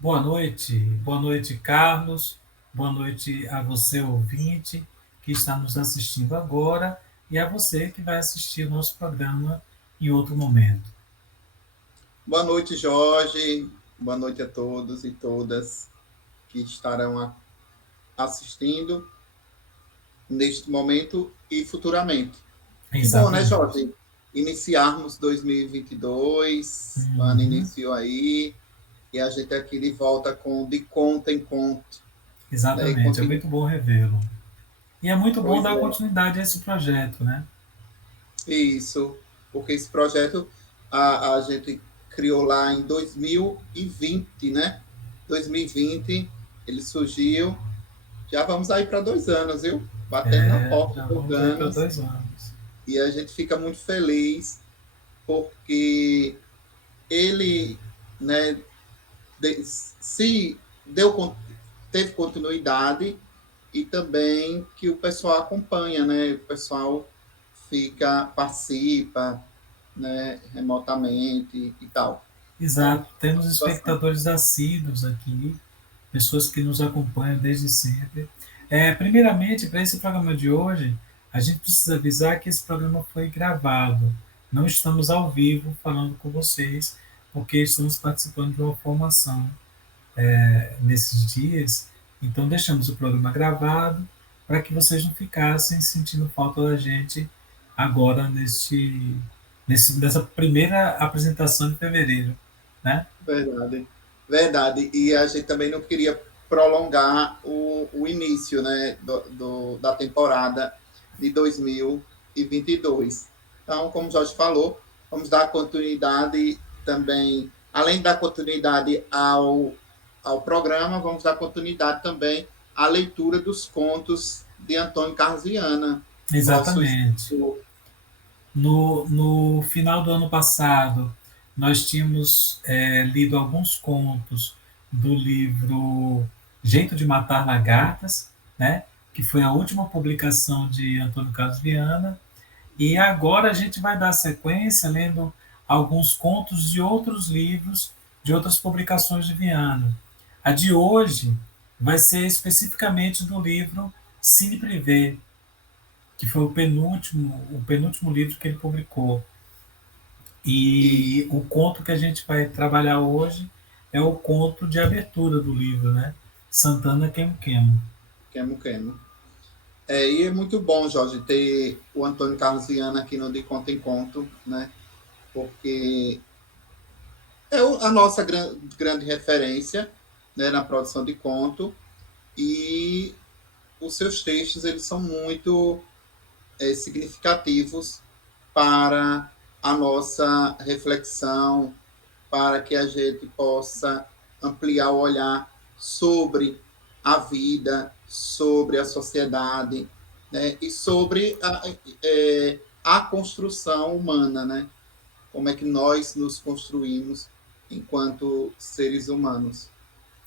Boa noite, Carlos. Boa noite a você, ouvinte, que está nos assistindo agora, e a você que vai assistir o nosso programa em outro momento. Boa noite, Jorge. Boa noite a todos e todas que estarão assistindo neste momento e futuramente. Que bom, né, Exatamente. Jorge? Iniciarmos 2022, o ano Uhum, iniciou aí, e a gente aqui de volta com De Conta em Conto, né? E exatamente. É continua. muito bom revê-lo. E é muito bom Pois dar é, continuidade a esse projeto, né? isso, porque esse projeto a gente criou lá em 2020, né? 2020 ele surgiu. Já vamos aí para 2 anos, viu? Batendo na porta Já dos vamos aí para anos. 2 anos. E a gente fica muito feliz porque ele, né, se deu, teve continuidade e também que o pessoal acompanha, né? O pessoal participa, né, remotamente e tal. Então, Exato. uma Temos situação. espectadores assíduos aqui, pessoas que nos acompanham desde sempre. Primeiramente, para esse programa de hoje, a gente precisa avisar que esse programa foi gravado. Não estamos ao vivo falando com vocês, porque estamos participando de uma formação nesses dias. Então, deixamos o programa gravado para que vocês não ficassem sentindo falta da gente agora nessa primeira apresentação de fevereiro, né? Verdade, verdade. E a gente também não queria prolongar o início, né, da temporada de 2022. Então, como o Jorge falou, vamos dar continuidade também, além da continuidade ao programa, vamos dar continuidade também à leitura dos contos de Antônio Carlos Viana, nosso Exatamente. escritor. No final do ano passado, nós tínhamos lido alguns contos do livro Jeito de Matar Lagartas, né? Que foi a última publicação de Antônio Carlos Viana. E agora a gente vai dar sequência lendo alguns contos de outros livros, de outras publicações de Viana. A de hoje vai ser especificamente do livro Cine Privé, que foi o penúltimo livro que ele publicou. Isso, E o conto que a gente vai trabalhar hoje é o conto de abertura do livro, né? Santana Quemo Quemo. Quemo Quemo. E é muito bom, Jorge, ter o Antônio Carlos Viana aqui no De Conta em Conto, né? Porque é a nossa grande referência, né, na produção de conto, e os seus textos eles são muito significativos para a nossa reflexão, para que a gente possa ampliar o olhar sobre a vida, sobre a sociedade, né, e sobre a construção humana, né? Como é que nós nos construímos enquanto seres humanos.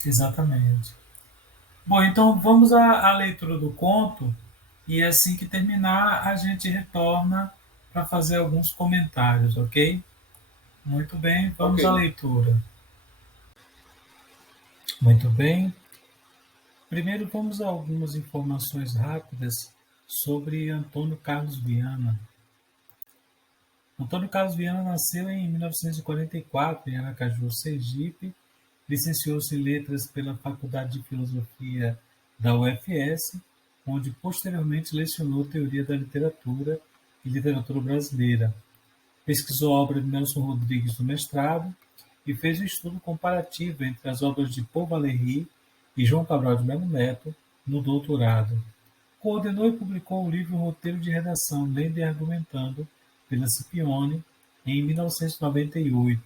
Exatamente. Bom, então vamos à leitura do conto e assim que terminar a gente retorna para fazer alguns comentários, ok? Muito bem, Ok. vamos à leitura. Muito bem. Primeiro vamos a algumas informações rápidas sobre Antônio Carlos Viana. Antônio Carlos Viana nasceu em 1944 em Aracaju, Sergipe. Licenciou-se em Letras pela Faculdade de Filosofia da UFS, onde posteriormente lecionou Teoria da Literatura e Literatura Brasileira. Pesquisou a obra de Nelson Rodrigues no mestrado e fez um estudo comparativo entre as obras de Paul Valéry e João Cabral de Melo Neto no doutorado. Coordenou e publicou o livro Roteiro de Redação, Lendo e Argumentando, pela Scipione, em 1998,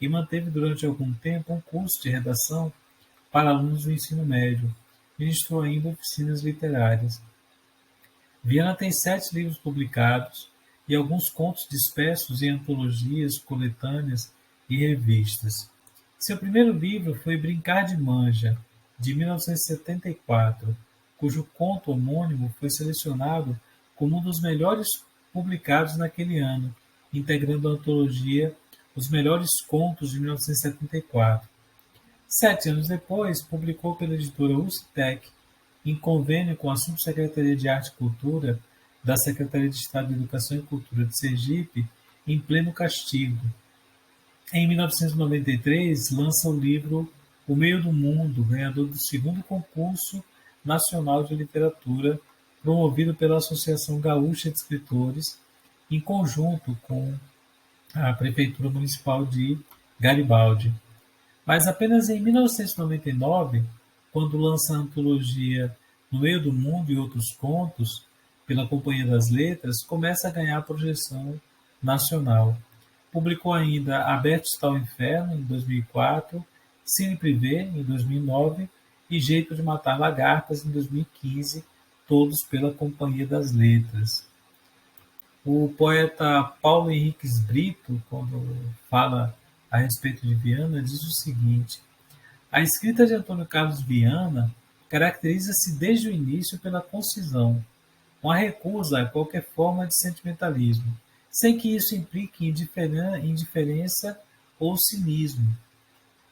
e manteve durante algum tempo um curso de redação para alunos do ensino médio. Ministrou ainda oficinas literárias. Viana tem 7 livros publicados e alguns contos dispersos em antologias, coletâneas e revistas. Seu primeiro livro foi Brincar de Manja, de 1974, cujo conto homônimo foi selecionado como um dos melhores publicados naquele ano, integrando a antologia Os Melhores Contos de 1974. 7 anos depois, publicou pela editora UCTEC, em convênio com a Subsecretaria de Arte e Cultura da Secretaria de Estado de Educação e Cultura de Sergipe, Em Pleno Castigo. Em 1993, lança o livro O Meio do Mundo, ganhador do segundo concurso nacional de literatura, promovido pela Associação Gaúcha de Escritores, em conjunto com a Prefeitura Municipal de Garibaldi. Mas apenas em 1999, quando lança a antologia No Meio do Mundo e Outros Contos, pela Companhia das Letras, começa a ganhar projeção nacional. Publicou ainda Aberto está o Inferno, em 2004, Cine Privé, em 2009, e Jeito de Matar Lagartas, em 2015, todos pela Companhia das Letras. O poeta Paulo Henriques Brito, quando fala a respeito de Viana, diz o seguinte: a escrita de Antônio Carlos Viana caracteriza-se desde o início pela concisão, uma recusa a qualquer forma de sentimentalismo, sem que isso implique indiferença ou cinismo.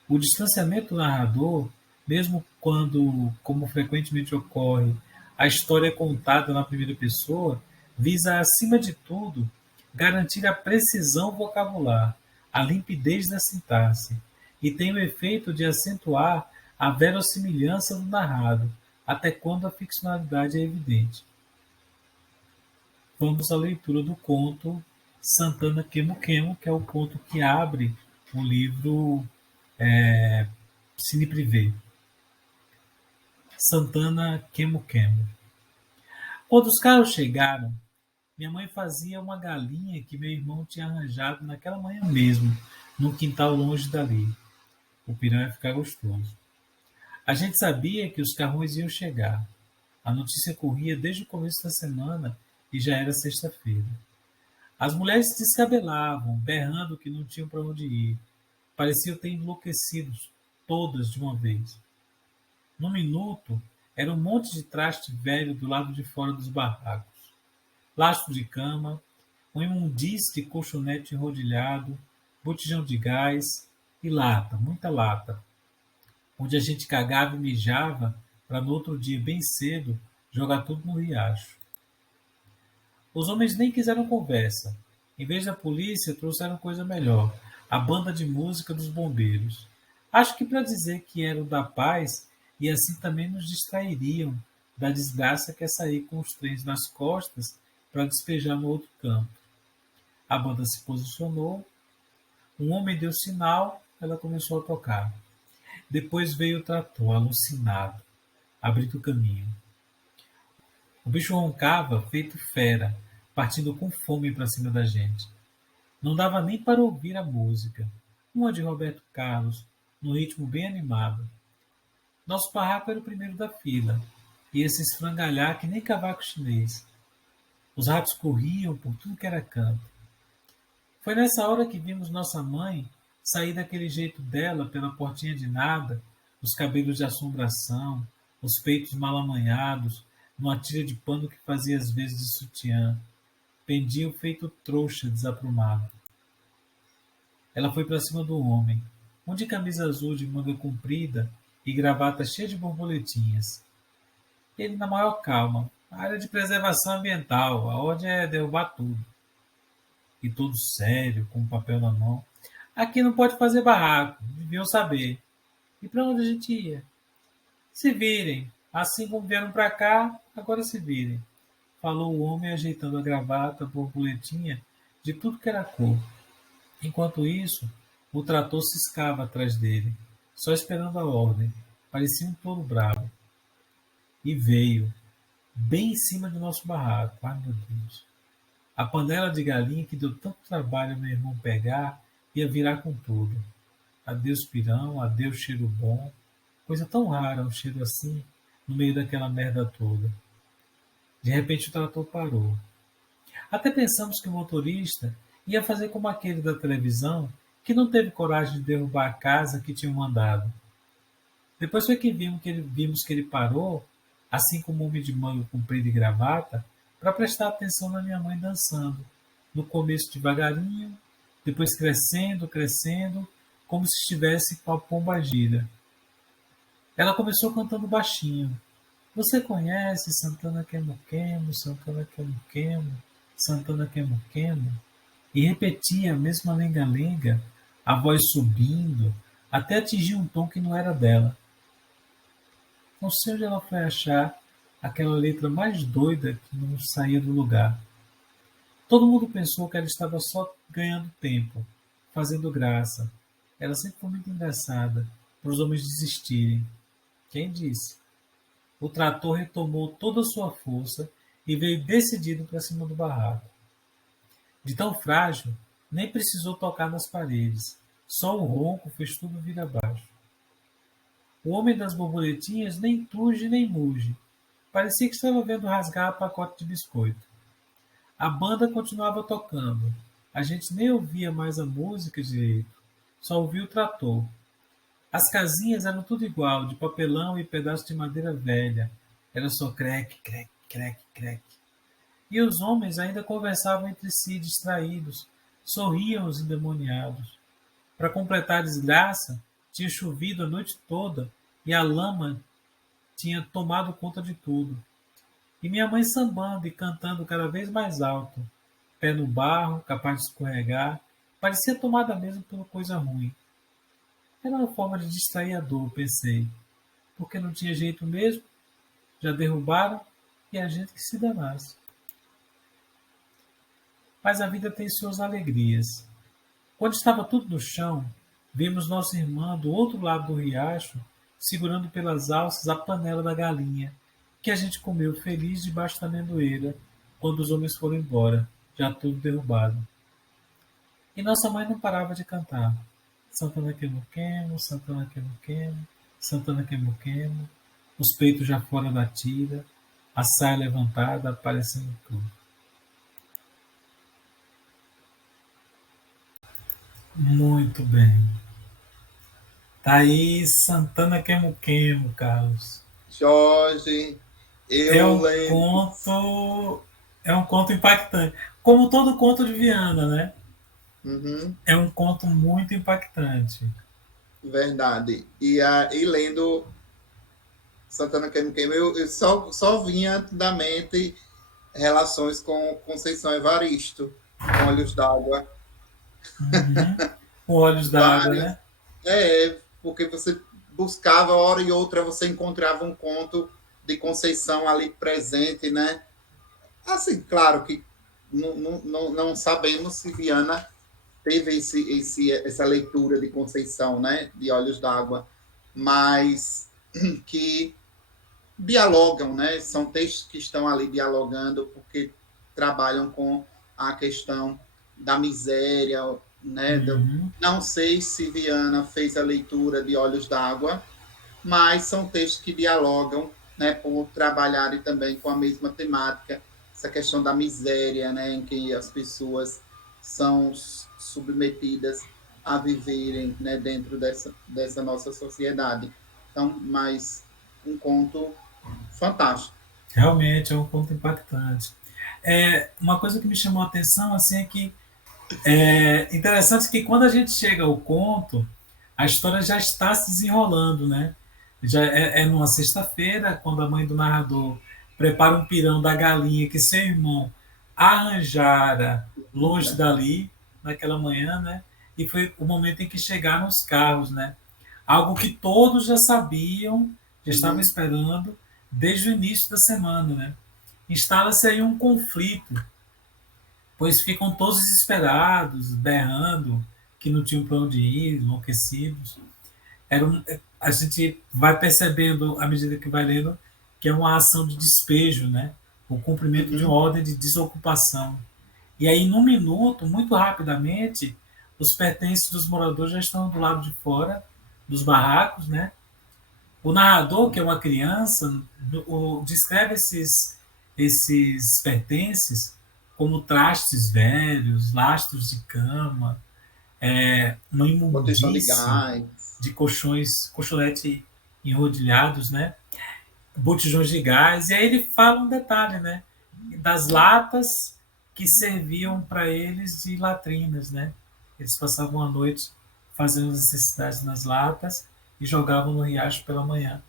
O distanciamento do narrador, mesmo quando, como frequentemente ocorre, a história é contada na primeira pessoa, visa, acima de tudo, garantir a precisão vocabular, a limpidez da sintaxe, e tem o efeito de acentuar a verossimilhança do narrado, até quando a ficcionalidade é evidente. Vamos à leitura do conto Santana Quemo Quemo, que é o conto que abre o livro Cine Privé. Santana Quemo Quemo. Quando os carros chegaram, minha mãe fazia uma galinha que meu irmão tinha arranjado naquela manhã mesmo, num quintal longe dali. O pirão ia ficar gostoso. A gente sabia que os carrões iam chegar. A notícia corria desde o começo da semana e já era sexta-feira. As mulheres se descabelavam, berrando que não tinham para onde ir. Pareciam ter enlouquecidos, todas de uma vez. Num minuto, era um monte de traste velho do lado de fora dos barracos. Lastro de cama, um imundície de colchonete enrodilhado, botijão de gás e lata, muita lata, onde a gente cagava e mijava para no outro dia, bem cedo, jogar tudo no riacho. Os homens nem quiseram conversa. Em vez da polícia, trouxeram coisa melhor, a banda de música dos bombeiros. Acho que para dizer que eram da paz e assim também nos distrairiam da desgraça que é sair com os trens nas costas para despejar no outro campo. A banda se posicionou, um homem deu sinal, ela começou a tocar. Depois veio o trator, alucinado, abrindo o caminho. O bicho roncava, feito fera, partindo com fome para cima da gente. Não dava nem para ouvir a música, uma de Roberto Carlos, num ritmo bem animado. Nosso barraco era o primeiro da fila, ia se esfrangalhar que nem cavaco chinês. Os ratos corriam por tudo que era canto. Foi nessa hora que vimos nossa mãe sair daquele jeito dela pela portinha de nada, os cabelos de assombração, os peitos mal amanhados, numa tira de pano que fazia às vezes de sutiã. Pendiam feito trouxa desaprumado. Ela foi para cima do homem, um de camisa azul de manga comprida e gravata cheia de borboletinhas. Ele na maior calma. A área de preservação ambiental, a ordem é derrubar tudo. E todo sério, com o papel na mão. Aqui não pode fazer barraco, deviam saber. E para onde a gente ia? Se virem, assim como vieram para cá, agora se virem. Falou o homem ajeitando a gravata, a borboletinha, de tudo que era cor. Enquanto isso, o trator ciscava atrás dele, só esperando a ordem. Parecia um touro bravo. E veio, bem em cima do nosso barraco. Ai, meu Deus. A panela de galinha que deu tanto trabalho ao meu irmão pegar ia virar com tudo. Adeus pirão, adeus cheiro bom. Coisa tão rara um cheiro assim no meio daquela merda toda. De repente o trator parou. Até pensamos que o motorista ia fazer como aquele da televisão que não teve coragem de derrubar a casa que tinham mandado. Depois foi que vimos que ele parou, assim como um homem de manga comprida e gravata, para prestar atenção na minha mãe dançando. No começo devagarinho, depois crescendo, crescendo, como se estivesse com a pomba gira. Ela começou cantando baixinho. Você conhece Santana Quemo-Quemo, Santana Quemo-Quemo, Santana Quemo-Quemo? E repetia a mesma lenga-lenga, a voz subindo, até atingir um tom que não era dela. Não sei onde ela foi achar aquela letra mais doida que não saía do lugar. Todo mundo pensou que ela estava só ganhando tempo, fazendo graça. Ela sempre foi muito engraçada, para os homens desistirem. Quem disse? O trator retomou toda a sua força e veio decidido para cima do barraco. De tão frágil, nem precisou tocar nas paredes. Só o ronco fez tudo vir abaixo. O homem das borboletinhas nem tuge nem muge. Parecia que estava vendo rasgar pacote de biscoito. A banda continuava tocando. A gente nem ouvia mais a música direito. Só ouvia o trator. As casinhas eram tudo igual, de papelão e pedaço de madeira velha. Era só creque, creque, creque, creque. E os homens ainda conversavam entre si, distraídos. Sorriam os endemoniados. Para completar a desgraça, tinha chovido a noite toda e a lama tinha tomado conta de tudo. E minha mãe sambando e cantando cada vez mais alto, pé no barro, capaz de escorregar, parecia tomada mesmo por coisa ruim. Era uma forma de distrair a dor, pensei, porque não tinha jeito mesmo, já derrubaram e a gente que se danasse. Mas a vida tem suas alegrias. Quando estava tudo no chão, vimos nossa irmã do outro lado do riacho, segurando pelas alças a panela da galinha, que a gente comeu feliz debaixo da amendoeira, quando os homens foram embora, já tudo derrubado. E nossa mãe não parava de cantar. Santana Quemo-Quemo, Santana Quemo-Quemo, Santana Quemo-Quemo, os peitos já fora da tira, a saia levantada, aparecendo tudo. Muito bem. Tá aí Santana Quemo-Quemo, Carlos. Jorge, É eu um lembro, conto, é um conto impactante. Como todo conto de Viana, né? uhum, É um conto muito impactante. verdade. E lendo Santana Queima, eu só vinha da mente relações com Conceição Evaristo, com Olhos d'Água, Uhum. Com olhos d'água, várias. né? Porque você buscava, hora e outra, você encontrava um conto de Conceição ali presente, né? Assim, claro que não sabemos se Viana teve essa leitura de Conceição, né? De Olhos d'Água, mas que dialogam, né? São textos que estão ali dialogando porque trabalham com a questão da miséria, né? Uhum. Não sei se Viana fez a leitura de Olhos d'Água, mas são textos que dialogam, né? Por trabalharem também com a mesma temática, essa questão da miséria, né? Em que as pessoas são submetidas a viverem, né? Dentro dessa nossa sociedade. Então, mais um conto fantástico. Realmente é um conto impactante. Uma coisa que me chamou a atenção assim, é que é interessante que quando a gente chega ao conto, a história já está se desenrolando, né? Já é numa sexta-feira, quando a mãe do narrador prepara um pirão da galinha que seu irmão arranjara longe dali, naquela manhã, né? E foi o momento em que chegaram os carros, né? Algo que todos já sabiam, já estavam Uhum, esperando desde o início da semana, né? Instala-se aí um conflito, pois ficam todos desesperados, berrando, que não tinham para onde ir, enlouquecidos. A gente vai percebendo, à medida que vai lendo, que é uma ação de despejo, né? O cumprimento de uma uhum, ordem de desocupação. E aí, num minuto, muito rapidamente, os pertences dos moradores já estão do lado de fora dos barracos, né? O narrador, que é uma criança, descreve esses pertences como trastes velhos, lastros de cama, uma contenção de imundície gás. de colchões, colchonete enrodilhados, né? Botijões de gás. E aí ele fala um detalhe, né? Das latas que serviam para eles de latrinas, né? Eles passavam a noite fazendo necessidades nas latas e jogavam no riacho pela manhã.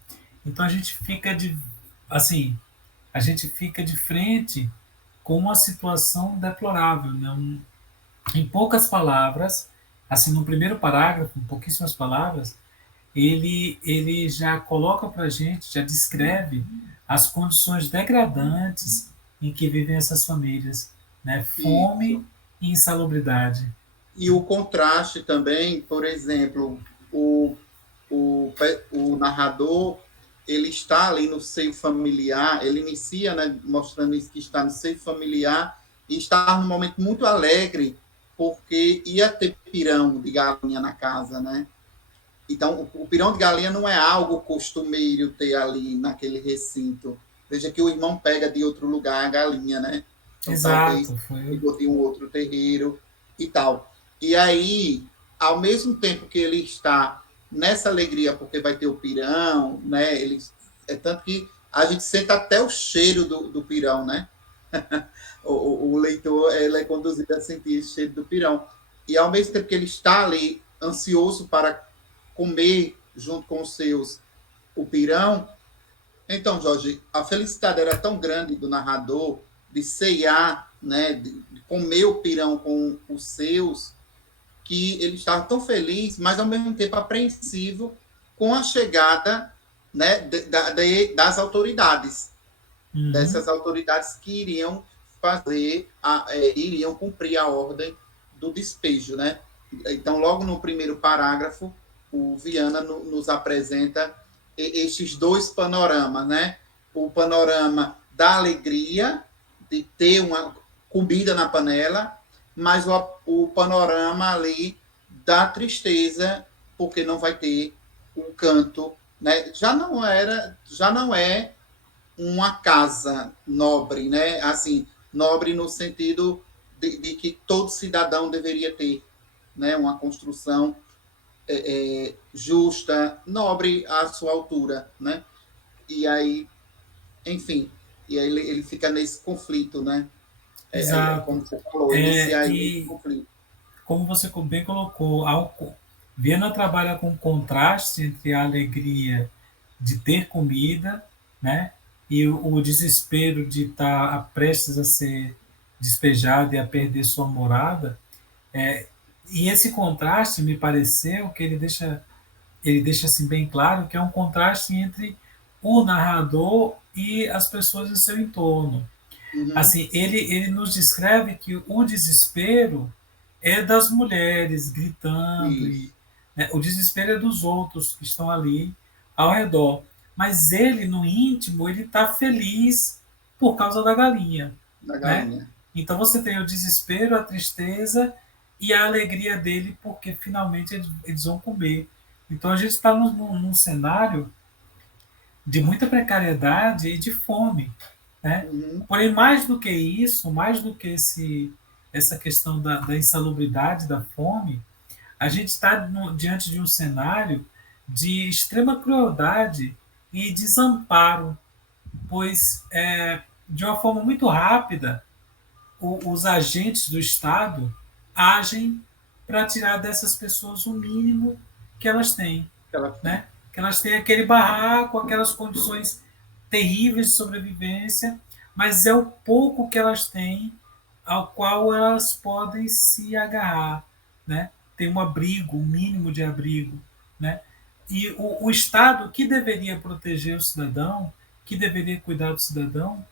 Então a gente fica de assim, a gente fica de frente com uma situação deplorável, né? Em poucas palavras, assim, no primeiro parágrafo, em pouquíssimas palavras, ele já coloca para a gente, já descreve as condições degradantes em que vivem essas famílias, né? Isso. Fome e insalubridade. E o contraste também, por exemplo, o narrador, ele está ali no seio familiar, ele inicia, né, mostrando isso, que está no seio familiar e está num momento muito alegre, porque ia ter pirão de galinha na casa, né? Então, o pirão de galinha não é algo costumeiro ter ali naquele recinto. Veja que o irmão pega de outro lugar a galinha, né? Então, talvez Exato, foi. pegou de um outro terreiro e tal. E aí, ao mesmo tempo que ele está nessa alegria, porque vai ter o pirão, né? Ele, é tanto que a gente sente até o cheiro do pirão, né? O leitor ele é conduzido a sentir esse cheiro do pirão. E ao mesmo tempo que ele está ali ansioso para comer junto com os seus o pirão. Então, Jorge, a felicidade era tão grande do narrador de ceiar, né, de comer o pirão com os seus, que ele estava tão feliz, mas ao mesmo tempo apreensivo com a chegada, né, das autoridades, Uhum. dessas autoridades que iriam iriam cumprir a ordem do despejo, né? Então, logo no primeiro parágrafo, o Viana nos apresenta estes dois panoramas, né? O panorama da alegria de ter uma comida na panela, mas o panorama ali da tristeza, porque não vai ter um canto, né? Já não é uma casa nobre, né? Assim, nobre no sentido de que todo cidadão deveria ter, né? Uma construção justa, nobre à sua altura, né? E aí, enfim, e aí ele fica nesse conflito, né? Exato. Como você falou, É, iniciar aí esse e conflito. como você bem colocou, Viena trabalha com contraste entre a alegria de ter comida, né, e o desespero de estar prestes a ser despejado e a perder sua morada. É, e esse contraste me pareceu que ele deixa assim bem claro que é um contraste entre o narrador e as pessoas em seu entorno. Uhum. Assim, ele nos descreve que o desespero é das mulheres gritando e, Isso, né, o desespero é dos outros que estão ali ao redor. Mas ele, no íntimo, ele está feliz por causa da galinha, da né? galinha. Então você tem o desespero, a tristeza e a alegria dele porque finalmente eles vão comer. Então a gente está num cenário de muita precariedade e de fome, né? Uhum. Porém, mais do que isso, mais do que essa questão da insalubridade, da fome, a gente está diante de um cenário de extrema crueldade e desamparo, pois de uma forma muito rápida os agentes do Estado agem para tirar dessas pessoas o mínimo que elas têm, Que ela tem. né? Que elas têm aquele barraco, aquelas condições terríveis de sobrevivência, mas é o pouco que elas têm ao qual elas podem se agarrar, né? Tem um abrigo, um mínimo de abrigo, né? E o Estado que deveria proteger o cidadão, que deveria cuidar do cidadão,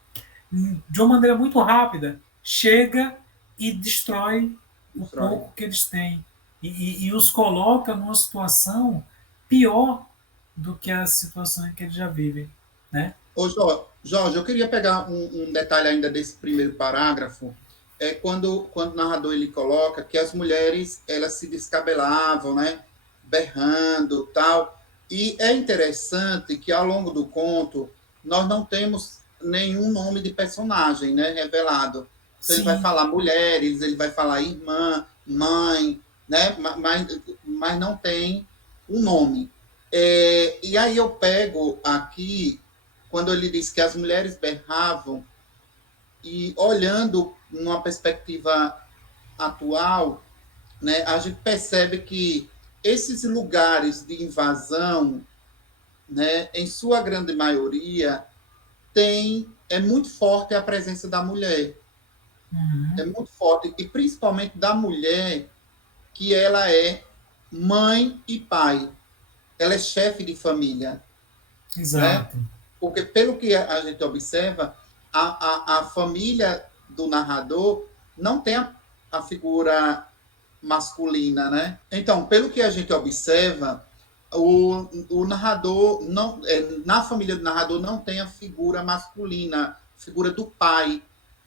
de uma maneira muito rápida, chega e destrói o Destrói. pouco que eles têm e os coloca numa situação pior do que a situação em que eles já vivem, né? Ô, Jorge, eu queria pegar um detalhe ainda desse primeiro parágrafo, é quando o narrador ele coloca que as mulheres elas se descabelavam, né, berrando, tal. E é interessante que ao longo do conto nós não temos nenhum nome de personagem, né, revelado. Então ele vai Sim, falar mulheres, ele vai falar irmã, mãe, né, mas não tem um nome. E aí eu pego aqui quando ele diz que as mulheres berravam, e olhando numa perspectiva atual, né, a gente percebe que esses lugares de invasão, né, em sua grande maioria, é muito forte a presença da mulher. É Uhum. muito forte, e principalmente da mulher, que ela é mãe e pai. Ela é chefe de família, né? Exato. Porque, pelo que a gente observa, a família do narrador não tem a figura masculina, né? Então, pelo que a gente observa, o narrador não, na família do narrador não tem a figura masculina, figura do pai,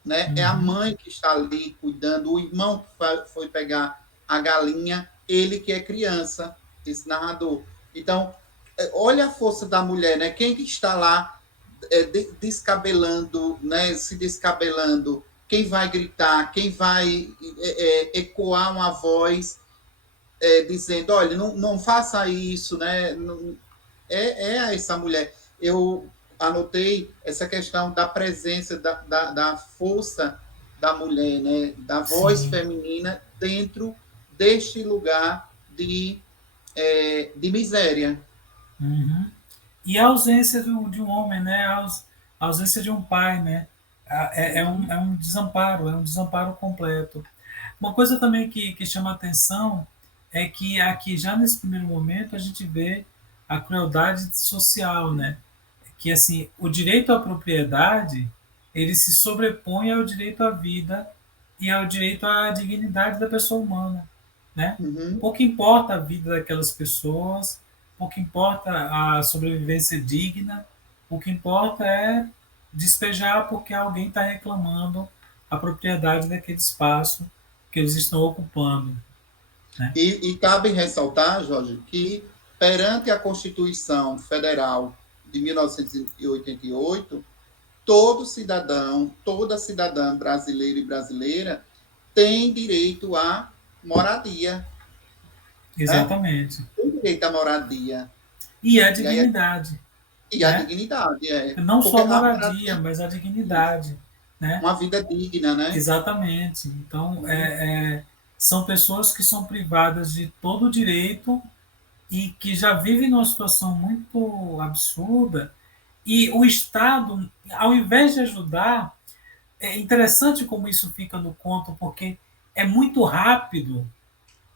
né? É a Uhum. mãe que está ali cuidando, o irmão que foi pegar a galinha, ele que é criança, esse narrador. Então, olha a força da mulher, né? Quem que está lá descabelando, né? Se descabelando, quem vai gritar, quem vai ecoar uma voz dizendo, olha, não faça isso, né? Não, essa mulher. Eu anotei essa questão da presença, da força da mulher, né? Da voz Sim. feminina dentro deste lugar de miséria. Uhum. E a ausência de um homem, né? A ausência de um pai, né? É um desamparo completo. Uma coisa também que chama atenção é que aqui, já nesse primeiro momento, a gente vê a crueldade social, né? Que, assim, o direito à propriedade, ele se sobrepõe ao direito à vida e ao direito à dignidade da pessoa humana, né? Uhum. Pouco importa a vida daquelas pessoas, pouco importa a sobrevivência digna, o que importa é despejar porque alguém está reclamando a propriedade daquele espaço que eles estão ocupando, né? E cabe ressaltar, Jorge, que perante a Constituição Federal de 1988, todo cidadão, toda cidadã brasileira e brasileira tem direito à moradia, né? Exatamente. Tem direito à moradia. E a E, aí, dignidade, e a né? dignidade, Não porque só a a moradia, moradia mas a é dignidade, né? uma vida digna, né? Exatamente. Então, Uhum. são pessoas que são privadas de todo o direito e que já vivem numa situação muito absurda. E o Estado, ao invés de ajudar, é interessante como isso fica no conto, porque é muito rápido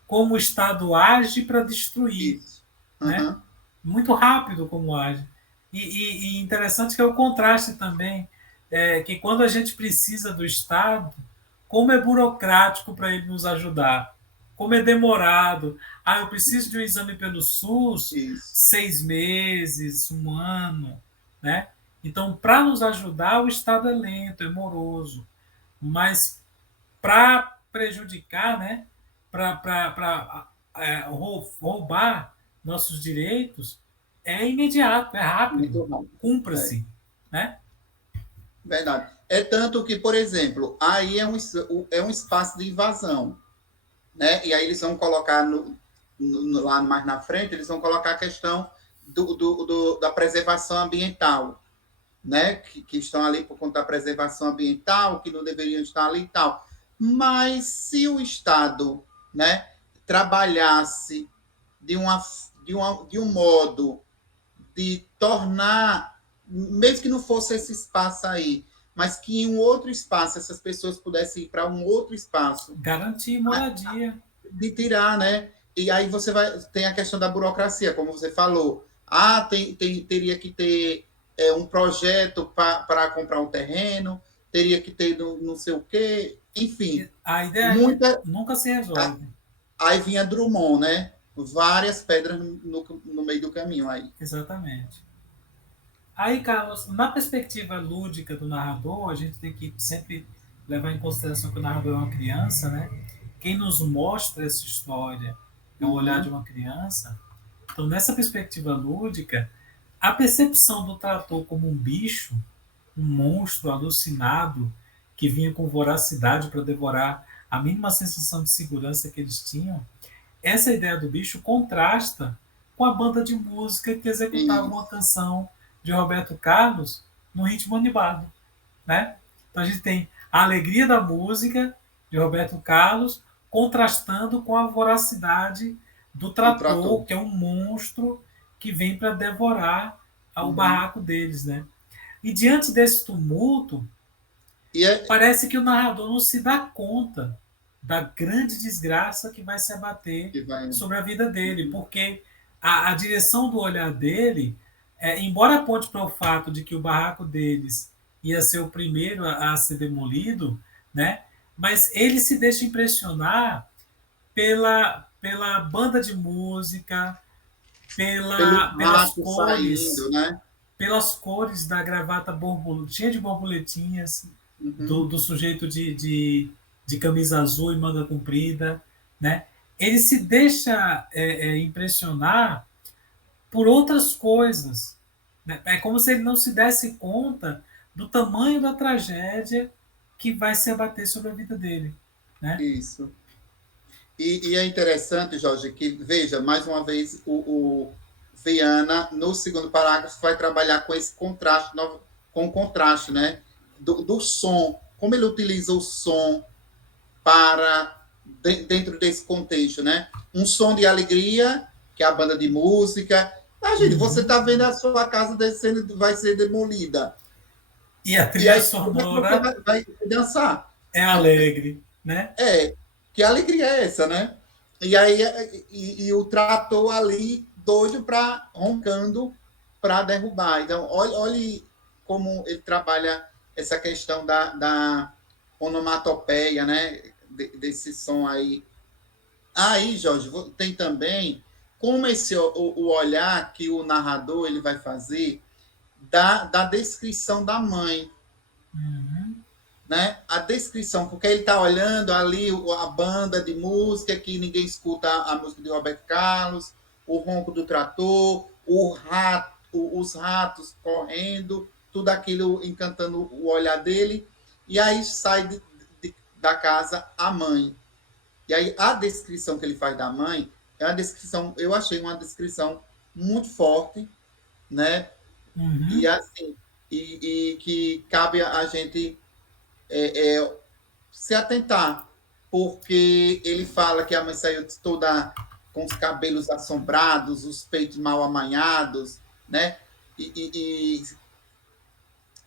como o Estado age para destruir, Isso. né? Uhum. Muito rápido como age. E interessante que é o contraste também, que quando a gente precisa do Estado, como é burocrático para ele nos ajudar, como é demorado. Ah, eu preciso de um exame pelo SUS, Isso. 6 meses, um ano, né? Então, para nos ajudar, o Estado é lento, é moroso, mas para prejudicar, né? Para roubar nossos direitos, é imediato, é rápido, Muito rápido. É. cumpra-se, né? Verdade. É tanto que, por exemplo, aí é um espaço de invasão, né? E aí eles vão colocar lá mais na frente, eles vão colocar a questão da preservação ambiental, né? Que estão ali por conta da preservação ambiental, que não deveriam estar ali e tal. Mas se o Estado, né, trabalhasse de, uma, de um modo de tornar, mesmo que não fosse esse espaço aí, mas que em um outro espaço essas pessoas pudessem ir para um outro espaço, Garantir moradia. de tirar, né? E aí você vai tem a questão da burocracia, como você falou. Teria que ter um projeto para comprar um terreno, teria que ter não sei o quê, enfim, A ideia muita. nunca se resolve. Aí vinha Drummond, né? Várias pedras no meio do caminho aí. Exatamente. Aí, Carlos, na perspectiva lúdica do narrador, a gente tem que sempre levar em consideração que o narrador é uma criança, né? Quem nos mostra essa história é o olhar de Uhum. uma criança. Então, nessa perspectiva lúdica, a percepção do trator como um bicho, um monstro alucinado que vinha com voracidade para devorar a mínima sensação de segurança que eles tinham, essa ideia do bicho contrasta com a banda de música que executava uma Isso. canção de Roberto Carlos no ritmo animado, né? Então a gente tem a alegria da música de Roberto Carlos contrastando com a voracidade do do trator. trator, que é um monstro que vem para devorar o Uhum. barraco deles, né? E diante desse tumulto, E é parece que o narrador não se dá conta da grande desgraça que vai se abater que vai. sobre a vida dele, Uhum. porque a direção do olhar dele, embora aponte para o fato de que o barraco deles ia ser o primeiro a ser demolido, né? Mas ele se deixa impressionar pela banda de música, Pelos pelas ratos cores, saindo, né? da gravata cheia de borboletinhas Uhum. do sujeito de camisa azul e manga comprida, né? Ele se deixa impressionar por outras coisas, né? É como se ele não se desse conta do tamanho da tragédia que vai se abater sobre a vida dele, né? Isso. E é interessante, Jorge, que, veja, mais uma vez, o Viana, no segundo parágrafo, vai trabalhar com esse contraste, com o contraste, né? Do som, como ele utiliza o som para, dentro desse contexto, né? Um som de alegria, que é a banda de música. Ah, gente, você Uhum. está vendo a sua casa descendo, vai ser demolida. E a E trilha aí, como é que você sonora vai dançar? é alegre, né? É, que alegria é essa, né? E aí e o trator ali doido para roncando para derrubar. Então, olhe como ele trabalha essa questão da onomatopeia, né? Desse som aí. Aí, Jorge, tem também como o olhar que o narrador ele vai fazer da descrição da mãe, Uhum. né? A descrição, porque ele está olhando ali a banda de música que ninguém escuta a música de Roberto Carlos, o ronco do trator, os ratos correndo, tudo aquilo encantando o olhar dele, e aí sai da casa a mãe. E aí a descrição que ele faz da mãe é uma descrição, eu achei uma descrição muito forte, né? E Uhum. assim, e que cabe a gente é, se atentar, porque ele fala que a mãe saiu toda com os cabelos assombrados, os peitos mal amanhados, né?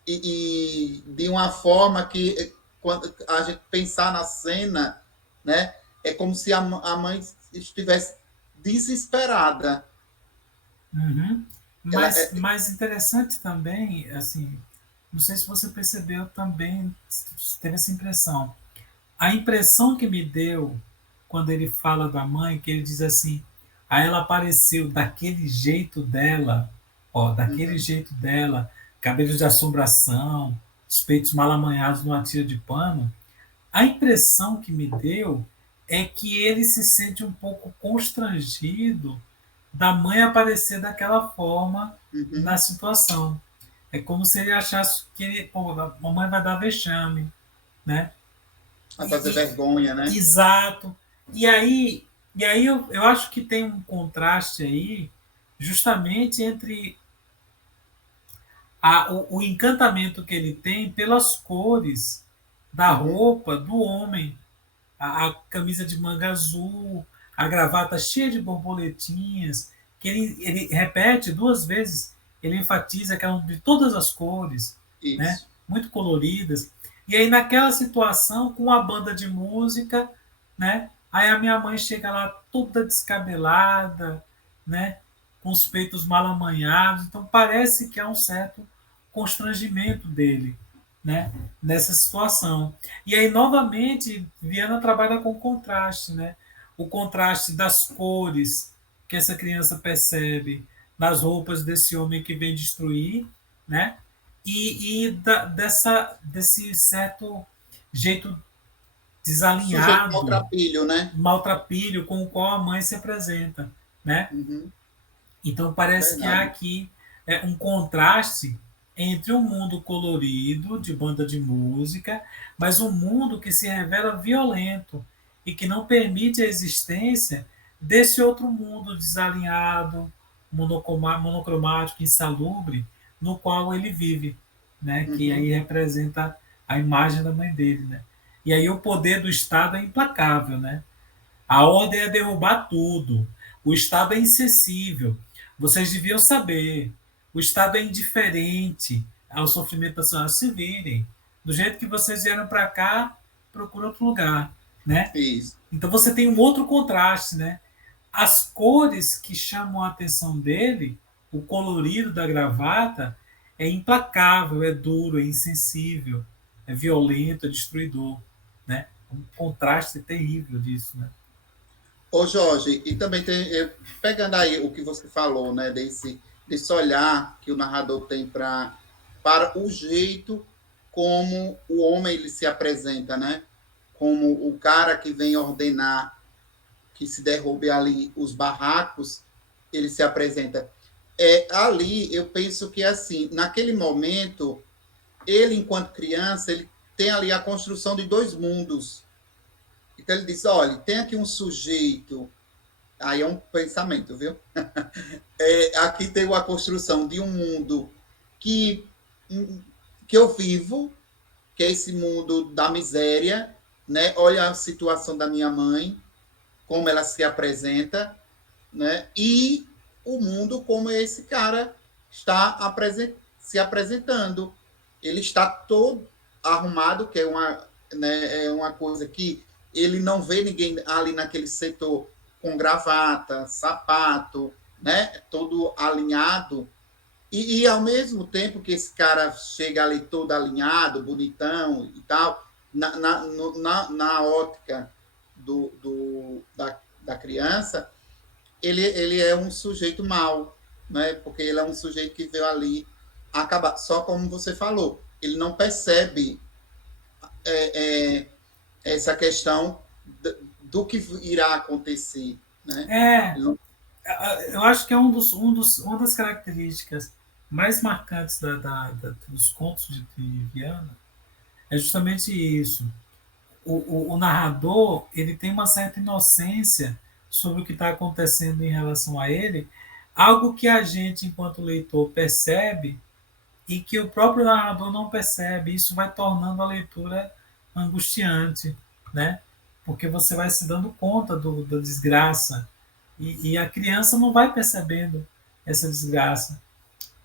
E, de uma forma que, quando a gente pensar na cena, né? É como se a mãe estivesse desesperada. Uhum. Ela Mas é, mais interessante também, assim, não sei se você percebeu também, se teve essa impressão. A impressão que me deu quando ele fala da mãe, que ele diz assim, aí ela apareceu daquele jeito dela, ó, daquele uhum, jeito dela, cabelos de assombração, os peitos mal amanhados numa tira de pano. A impressão que me deu é que ele se sente um pouco constrangido da mãe aparecer daquela forma na uhum, situação. É como se ele achasse que pô, a mamãe vai dar vexame, né? a fazer E, vergonha, né? exato. E aí, eu acho que tem um contraste aí, justamente entre o encantamento que ele tem pelas cores da Uhum, roupa do homem, a camisa de manga azul, a gravata cheia de borboletinhas, que ele repete duas vezes, ele enfatiza que é de todas as cores, né? isso. Muito coloridas. E aí naquela situação, com a banda de música, né? Aí a minha mãe chega lá toda descabelada, né? Com os peitos mal amanhados. Então parece que há um certo constrangimento dele, né? Nessa situação. E aí, novamente, Viana trabalha com contraste, né? O contraste das cores que essa criança percebe nas roupas desse homem que vem destruir, né? Desse certo jeito Sujeito desalinhado, maltrapilho, né? maltrapilho com o qual a mãe se apresenta, né? Uhum, Então parece que há verdade. aqui um contraste entre um mundo colorido de banda de música, mas um mundo que se revela violento e que não permite a existência desse outro mundo desalinhado, monocromático, insalubre, no qual ele vive, né? Que Uhum. aí representa a imagem da mãe dele, né? E aí o poder do Estado é implacável, né? A ordem é derrubar tudo. O Estado é insensível. Vocês deviam saber. O Estado é indiferente ao sofrimento da senhora. Se virem. Do jeito que vocês vieram para cá, procura outro lugar, né? Isso. Então você tem um outro contraste, né? As cores que chamam a atenção dele, o colorido da gravata, é implacável, é duro, é insensível, é violento, é destruidor, né? Um contraste terrível disso, né? Ô Jorge, e também tem, pegando aí o que você falou, né, desse olhar que o narrador tem para o jeito como o homem ele se apresenta, né? Como o cara que vem ordenar que se derrube ali os barracos, ele se apresenta. Ali eu penso que assim, naquele momento, ele enquanto criança, ele tem ali a construção de dois mundos. Então ele diz, olha, tem aqui um sujeito, aí é um pensamento, viu? Aqui tem a construção de um mundo que, que eu vivo, que é esse mundo da miséria, né? Olha a situação da minha mãe, como ela se apresenta, né? E o mundo como esse cara está se apresentando. Ele está todo arrumado, que é uma coisa que ele não vê ninguém ali naquele setor com gravata, sapato, né? Todo alinhado. E ao mesmo tempo que esse cara chega ali todo alinhado, bonitão e tal, na ótica da criança, ele é um sujeito mau, né? Porque ele é um sujeito que veio ali acabar. Só como você falou, ele não percebe é, é, essa questão do que irá acontecer, né? É, Não... eu acho que é uma das características mais marcantes dos contos de Viana é justamente isso. O narrador ele tem uma certa inocência sobre o que está acontecendo em relação a ele, algo que a gente, enquanto leitor, percebe e que o próprio narrador não percebe. Isso vai tornando a leitura angustiante, né? Porque você vai se dando conta da desgraça e a criança não vai percebendo essa desgraça,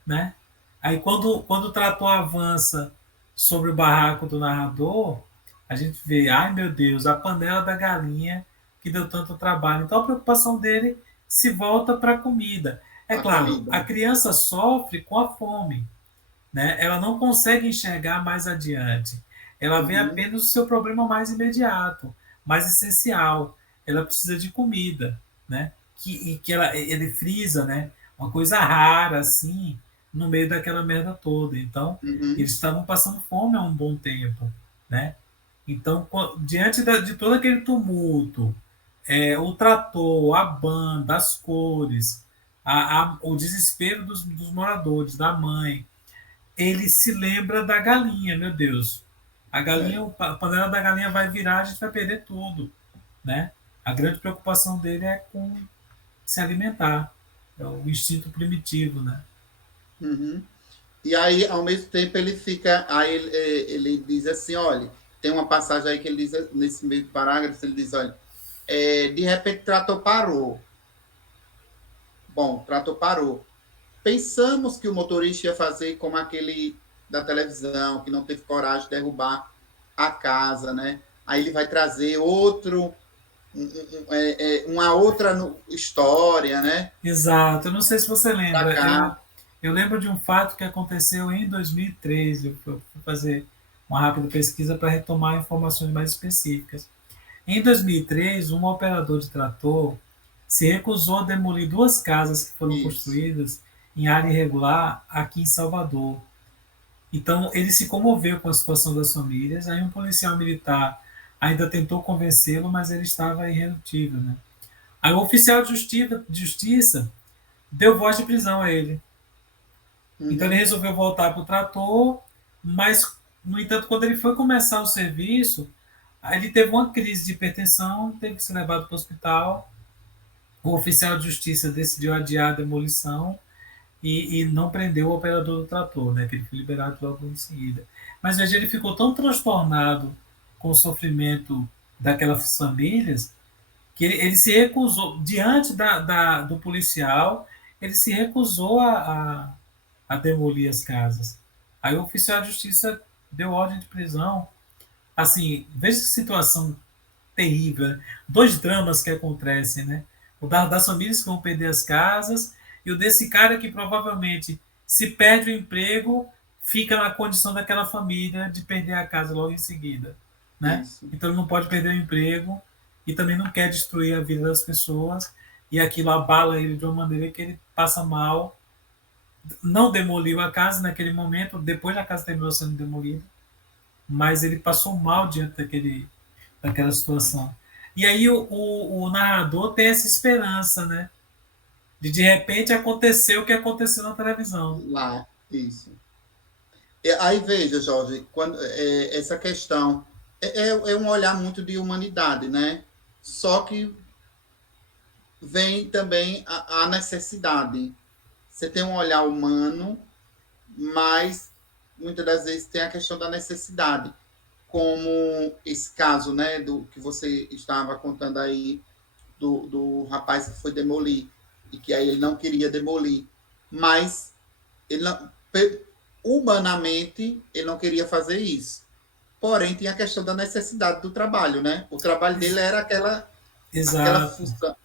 né? Aí quando o trator avança sobre o barraco do narrador, a gente vê, ai meu Deus, a panela da galinha que deu tanto trabalho. Então a preocupação dele se volta para a comida. É A claro, comida. a criança sofre com a fome, né? Ela não consegue enxergar mais adiante. Ela vê Uhum, apenas o seu problema mais imediato, mais essencial. Ela precisa de comida, né? Ele frisa, né? Uma coisa rara assim, no meio daquela merda toda. Então, uhum, eles estavam passando fome há um bom tempo, né? Então, diante de todo aquele tumulto, o trator, a banda, as cores, o desespero dos moradores, da mãe, ele se lembra da galinha, meu Deus. A galinha, é. a panela da galinha vai virar, a gente vai perder tudo, né? A grande preocupação dele é com se alimentar, é o instinto primitivo, né? Uhum. E aí, ao mesmo tempo, ele fica. Aí ele diz assim: olha, tem uma passagem aí que ele diz, nesse meio do parágrafo, ele diz: olha, de repente o trator parou. Bom, o trator parou. Pensamos que o motorista ia fazer como aquele da televisão, que não teve coragem de derrubar a casa, né? Aí ele vai trazer uma outra história, né? Exato. Eu não sei se você Para lembra. Eu, cá. eu lembro de um fato que aconteceu em 2003. Eu fui fazer uma rápida pesquisa para retomar informações mais específicas. Em 2003, um operador de trator se recusou a demolir duas casas que foram Isso. construídas em área irregular aqui em Salvador. Então, ele se comoveu com a situação das famílias. Aí, um policial militar ainda tentou convencê-lo, mas ele estava irredutível. Né? Aí, o oficial de justiça deu voz de prisão a ele. Então, ele Uhum. resolveu voltar para o trator, mas, no entanto, quando ele foi começar o serviço, aí ele teve uma crise de hipertensão, teve que ser levado para o hospital. O oficial de justiça decidiu adiar a demolição e não prendeu o operador do trator, né, que ele foi liberado logo em seguida. Mas veja, ele ficou tão transtornado com o sofrimento daquelas famílias que ele se recusou, diante do policial, ele se recusou a demolir as casas. Aí o oficial de justiça deu ordem de prisão. Assim, veja que situação terrível, né? Dois dramas que acontecem, né? O das famílias que vão perder as casas e o desse cara que provavelmente, se perde o emprego, fica na condição daquela família de perder a casa logo em seguida, né? Isso. Então ele não pode perder o emprego e também não quer destruir a vida das pessoas e aquilo abala ele de uma maneira que ele passa mal. Não demoliu a casa naquele momento, depois a casa terminou sendo demolida, mas ele passou mal diante daquela situação. E aí o narrador tem essa esperança, né? De repente acontecer o que aconteceu na televisão. Lá, isso. Aí veja, Jorge, essa questão é um olhar muito de humanidade, né? Só que vem também a necessidade. Você tem um olhar humano, mas muitas das vezes tem a questão da necessidade, como esse caso, né, do que você estava contando aí do rapaz que foi demolir e que aí ele não queria demolir, mas ele não, humanamente ele não queria fazer isso. Porém, tinha a questão da necessidade do trabalho, né? O trabalho dele era aquela Exato. função,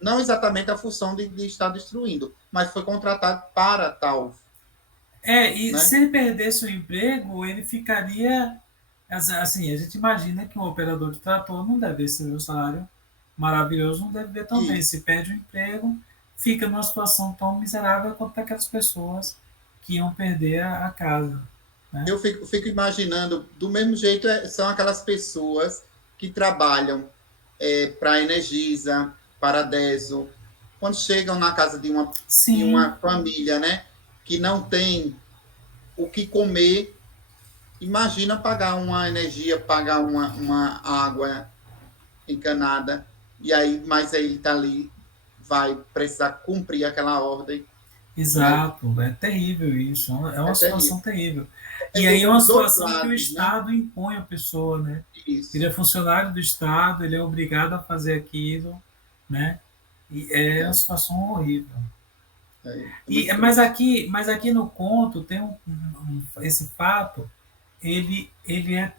não exatamente a função de estar destruindo, mas foi contratado para tal, E né? se ele perdesse o emprego, ele ficaria. Assim, a gente imagina que um operador de trator não deve receber um salário maravilhoso, não deve ver tão bem. Isso. Se perde o emprego, fica numa situação tão miserável quanto aquelas pessoas que iam perder a casa. Né? Eu fico imaginando, do mesmo jeito, são aquelas pessoas que trabalham para a Energisa, para a Deso, quando chegam na casa de Sim, uma família, né, que não tem o que comer, imagina pagar uma energia, pagar uma água encanada, e aí, mas aí ele está ali, vai precisar cumprir aquela ordem, né? exato, é terrível isso, é É uma situação terrível. terrível. É E aí é uma dos dois situação que o lados, né? Estado impõe à pessoa, né? Ele Isso. é funcionário do Estado, ele é obrigado a fazer aquilo, né? E é uma É, situação horrível. é muito triste. Mas aqui no conto tem esse fato, ele é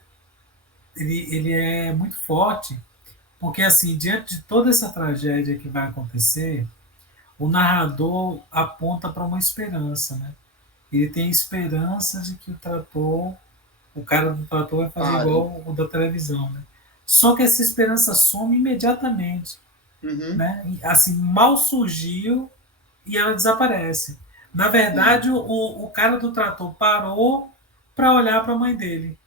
ele é muito forte, porque assim, diante de toda essa tragédia que vai acontecer, o narrador aponta para uma esperança, né? Ele tem esperança de que o cara do trator vai fazer Pare. igual o da televisão, né? Só que essa esperança some imediatamente, Uhum. né? E, assim, mal surgiu e ela desaparece. Na Sim. verdade, o cara do trator parou para olhar para a mãe dele,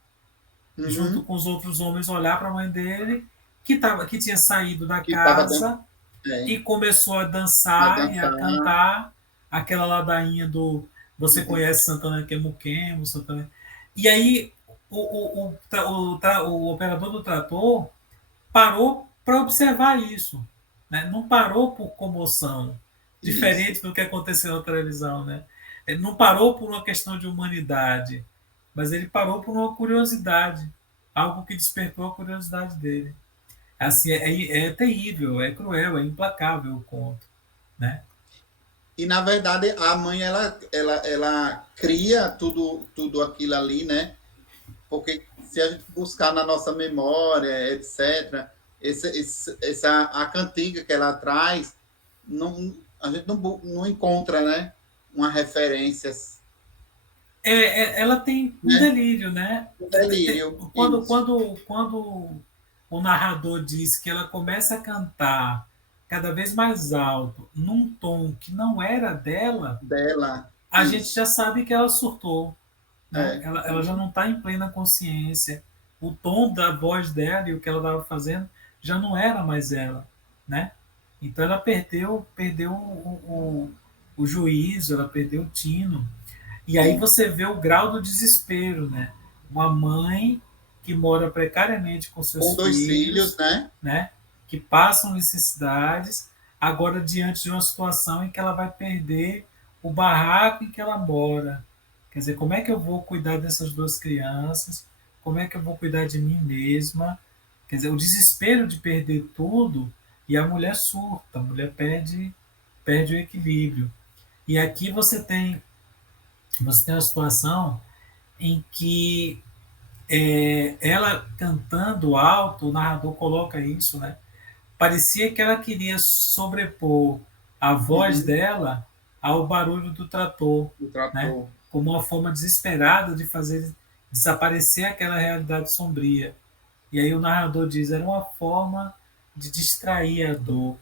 junto Uhum. com os outros homens, olhar para a mãe dele, que tinha saído da Que estava dando. casa É, e começou a a dançar e a dançar. cantar aquela ladainha do Você Uhum. conhece Santana Quemo, Santana. E aí o operador do trator parou para observar isso. Né? Não parou por comoção, Isso. diferente do que aconteceu na televisão. Né? Ele não parou por uma questão de humanidade, mas ele parou por uma curiosidade, algo que despertou a curiosidade dele. Assim, é terrível, é cruel, é implacável o conto. Né? E na verdade a mãe ela cria tudo aquilo ali, né? Porque se a gente buscar na nossa memória, etc, essa a cantiga que ela traz, não, a gente não encontra, né? Uma referência, Ela tem um né? delírio, né? Um delírio, isso. Quando o narrador diz que ela começa a cantar cada vez mais alto, num tom que não era dela, Dela, a gente isso. já sabe que ela surtou. Né? É Ela já muito. não está em plena consciência. O tom da voz dela e o que ela estava fazendo já não era mais ela. Né? Então ela perdeu o juízo, ela perdeu o tino. E aí Sim. você vê o grau do desespero, né? Uma mãe que mora precariamente com Com seus dois filhos, filhos, né? né? Que passam necessidades, agora diante de uma situação em que ela vai perder o barraco em que ela mora. Quer dizer, como é que eu vou cuidar dessas duas crianças? Como é que eu vou cuidar de mim mesma? Quer dizer, o desespero de perder tudo e a mulher surta, a mulher perde o equilíbrio. E aqui você tem uma situação em que ela cantando alto, o narrador coloca isso, né? Parecia que ela queria sobrepor a voz Uhum. dela ao barulho do trator, O né? trator. Como uma forma desesperada de fazer desaparecer aquela realidade sombria. E aí o narrador diz, era uma forma de distrair a dor,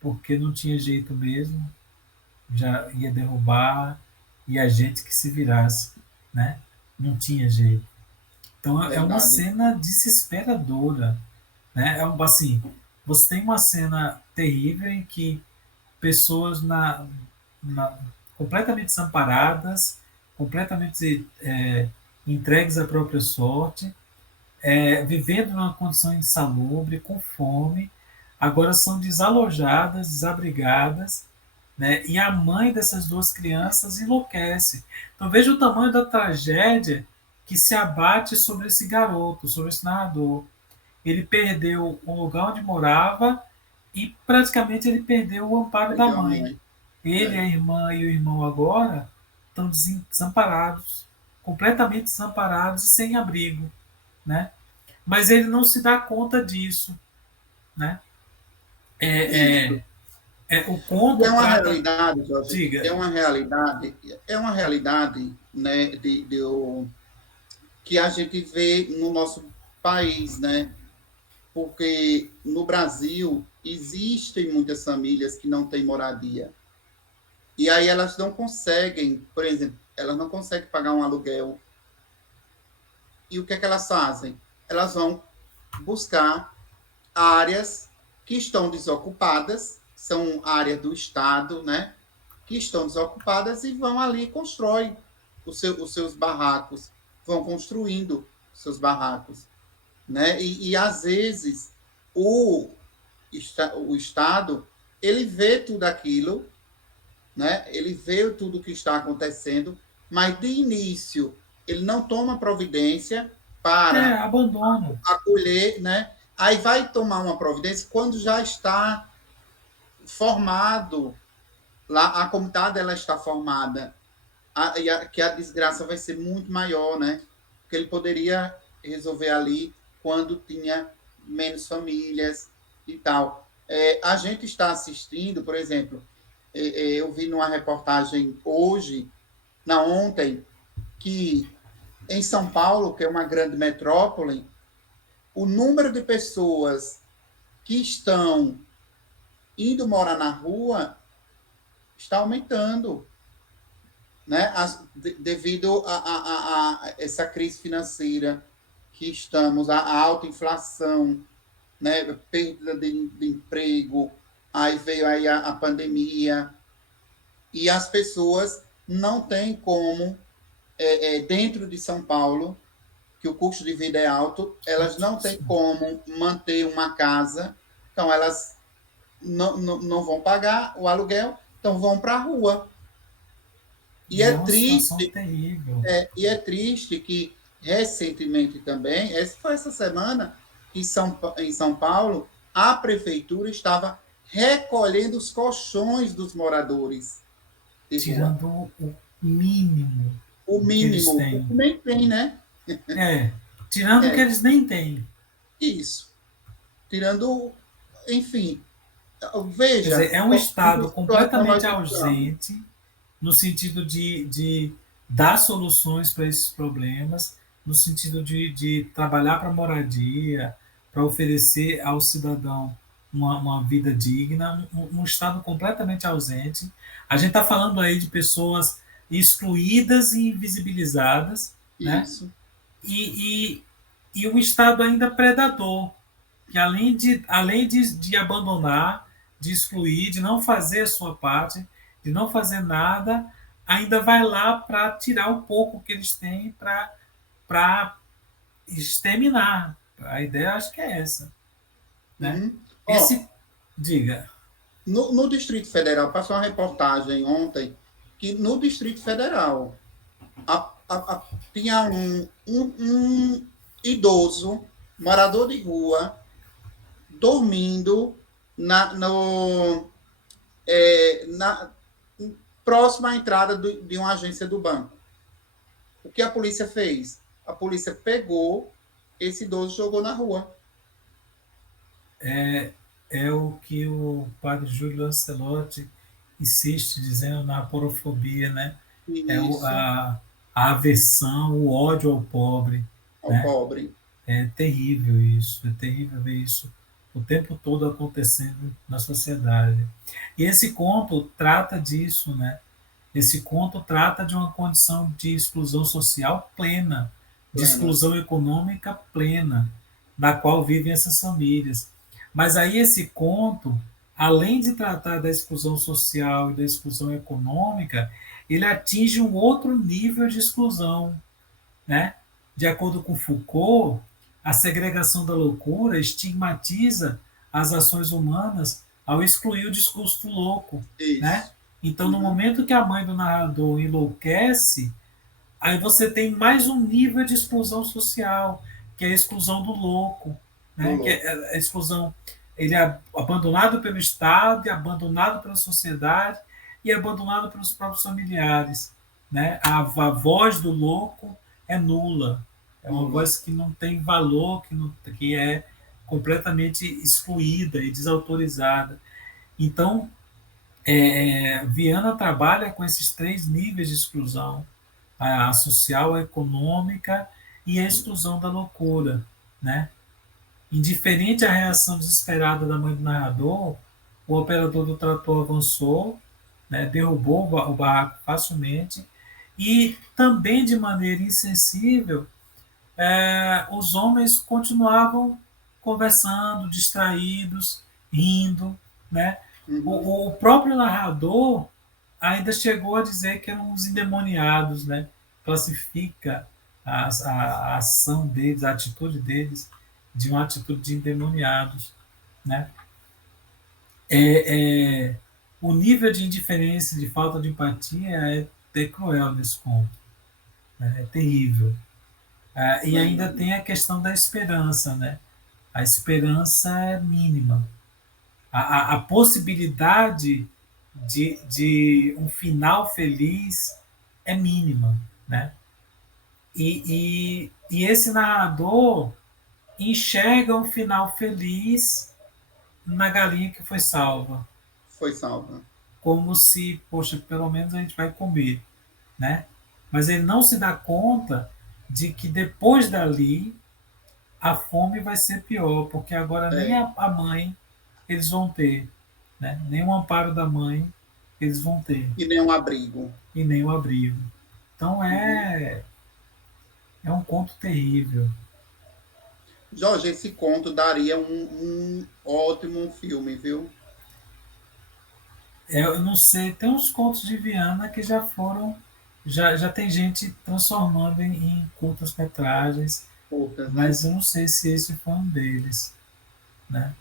porque não tinha jeito mesmo, já ia derrubar e a gente que se virasse, né? Não tinha jeito. Então é uma Verdade. cena desesperadora, né? Assim, você tem uma cena terrível em que pessoas completamente desamparadas, completamente entregues à própria sorte, vivendo numa condição insalubre, com fome, agora são desalojadas, desabrigadas, né? E a mãe dessas duas crianças enlouquece. Então veja o tamanho da tragédia que se abate sobre esse garoto, sobre esse narrador. Ele perdeu o lugar onde morava e praticamente ele perdeu o amparo da Perdeu a mãe. mãe. Ele, É. a irmã e o irmão agora estão desamparados, completamente desamparados e sem abrigo, né? Mas ele não se dá conta disso, né? É, Isso. é, o E é conto uma trata, realidade, Jorge, diga, é uma realidade, né, que a gente vê no nosso país, né? Porque no Brasil existem muitas famílias que não têm moradia. E aí elas não conseguem, por exemplo, elas não conseguem pagar um aluguel. E o que é que elas fazem? Elas vão buscar áreas que estão desocupadas, são áreas do Estado, né? Que estão desocupadas e vão ali e constroem os seus barracos, vão construindo os seus barracos, né? E às vezes o, o Estado ele vê tudo aquilo, né? Ele vê tudo o que está acontecendo, mas de início ele não toma providência para abandono. acolher, né? Aí vai tomar uma providência quando já está formado lá, a comunidade ela está formada, que a desgraça vai ser muito maior, né? Porque ele poderia resolver ali quando tinha menos famílias e tal. A gente está assistindo, por exemplo, eu vi numa reportagem hoje, ontem, que em São Paulo, que é uma grande metrópole, o número de pessoas que estão indo morar na rua está aumentando, né? Devido a essa crise financeira que estamos, a alta inflação, né? Perda de emprego, aí veio aí a pandemia, e as pessoas não têm como, dentro de São Paulo, que o custo de vida é alto, elas não têm Altíssimo. como manter uma casa, então elas não vão pagar o aluguel, então vão para a rua. E E é é uma situação triste, terrível. que recentemente também, essa foi essa semana, em São Paulo, a prefeitura estava recolhendo os colchões dos moradores de rua. Tirando o mínimo O do que eles mínimo, o têm. que nem tem, né? É, tirando o que É eles nem têm. isso. Tirando, enfim, Quer dizer, veja é um em que Estado situação nós completamente estamos. ausente no sentido de dar soluções para esses problemas, no sentido de trabalhar para moradia, para oferecer ao cidadão uma vida digna, um Estado completamente ausente. A gente está falando aí de pessoas excluídas e invisibilizadas, né? Isso. E, e um Estado ainda predador, que além de abandonar, de excluir, de não fazer a sua parte, de não fazer nada, ainda vai lá para tirar o pouco que eles têm para exterminar. A ideia acho que é essa. Né? Uhum. Ó, Esse, diga, no Distrito Federal, passou uma reportagem ontem que no Distrito Federal tinha um idoso, morador de rua, dormindo na, no, na, próximo à entrada de uma agência do banco. O que a polícia fez? A polícia pegou esse idoso e jogou na rua. É o que o padre Júlio Lancelotti insiste dizendo na aporofobia, né? É Isso, a aversão, o ódio ao pobre, ao né? pobre. É terrível isso, é terrível ver isso o tempo todo acontecendo na sociedade. E esse conto trata disso, né? Esse conto trata de uma condição de exclusão social plena, de Plena. exclusão econômica plena, na qual vivem essas famílias. Mas aí esse conto, além de tratar da exclusão social e da exclusão econômica, ele atinge um outro nível de exclusão, né? De acordo com Foucault, a segregação da loucura estigmatiza as ações humanas ao excluir o discurso do louco, né? Isso. Então, no Uhum. momento que a mãe do narrador enlouquece, aí você tem mais um nível de exclusão social, que é a exclusão do louco, Do né? Que louco. é a exclusão, ele é abandonado pelo Estado, e abandonado pela sociedade e abandonado pelos próprios familiares, né? A voz do louco é nula, é uma Nula. voz que não tem valor, que é completamente excluída e desautorizada. Então, Viana trabalha com esses três níveis de exclusão: a social, a econômica e a exclusão da loucura, né? Indiferente à reação desesperada da mãe do narrador, o operador do trator avançou, né, derrubou o barraco facilmente e também de maneira insensível, os homens continuavam conversando, distraídos, rindo, né? Uhum. O próprio narrador ainda chegou a dizer que eram os endemoniados, né? Classifica a ação deles, a atitude deles, de uma atitude de endemoniados, né? É, o nível de indiferença, de falta de empatia é cruel nesse conto, né? É terrível. E ainda Verdade. tem a questão da esperança, né? A esperança é mínima. A possibilidade de um final feliz é mínima, né? E esse narrador enxerga um final feliz na galinha que foi salva, Foi salva. como se, poxa, pelo menos a gente vai comer, né? Mas ele não se dá conta de que depois dali a fome vai ser pior, porque agora nem É. a mãe eles vão ter, né? Nem o amparo da mãe eles vão ter, E nem um abrigo. e nem o abrigo. Então Uhum. é um conto terrível. Jorge, esse conto daria um ótimo filme, viu? Eu não sei, tem uns contos de Viana que já foram, já tem gente transformando em curtas-metragens, Poucas, né? mas eu não sei se esse foi um deles, né?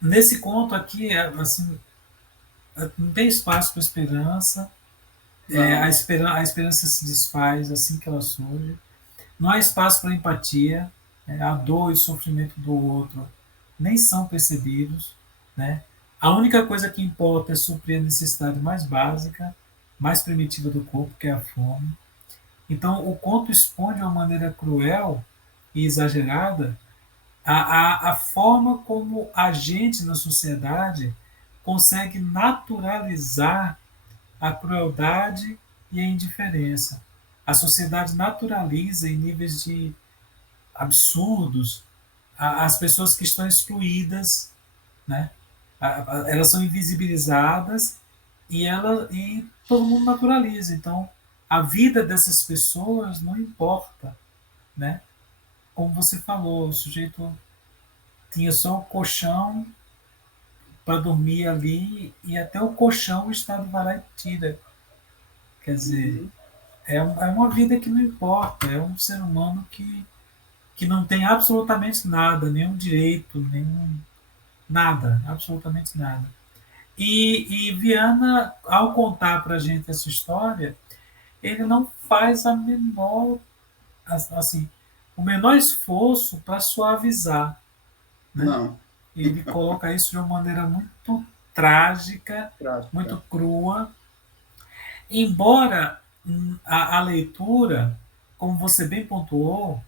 Nesse conto aqui, assim, não tem espaço para esperança, Não. a esperança se desfaz assim que ela surge. Não há espaço para empatia, né? A dor e o sofrimento do outro nem são percebidos, né? A única coisa que importa é suprir a necessidade mais básica, mais primitiva do corpo, que é a fome. Então, o conto expõe de uma maneira cruel e exagerada a forma como a gente na sociedade consegue naturalizar a crueldade e a indiferença. A sociedade naturaliza em níveis de absurdos as pessoas que estão excluídas, né? Elas são invisibilizadas e todo mundo naturaliza. Então, a vida dessas pessoas não importa, né? Como você falou, o sujeito tinha só o colchão para dormir ali e até o colchão o Estado vai lá e tira. Quer dizer, Uhum. é uma vida que não importa, é um ser humano que não tem absolutamente nada, nenhum direito, nenhum nada, absolutamente nada. E Viana, ao contar para a gente essa história, ele não faz a menor, assim, o menor esforço para suavizar, né? Não, Ele coloca isso de uma maneira muito trágica, muito prática. crua, embora a leitura, como você bem pontuou,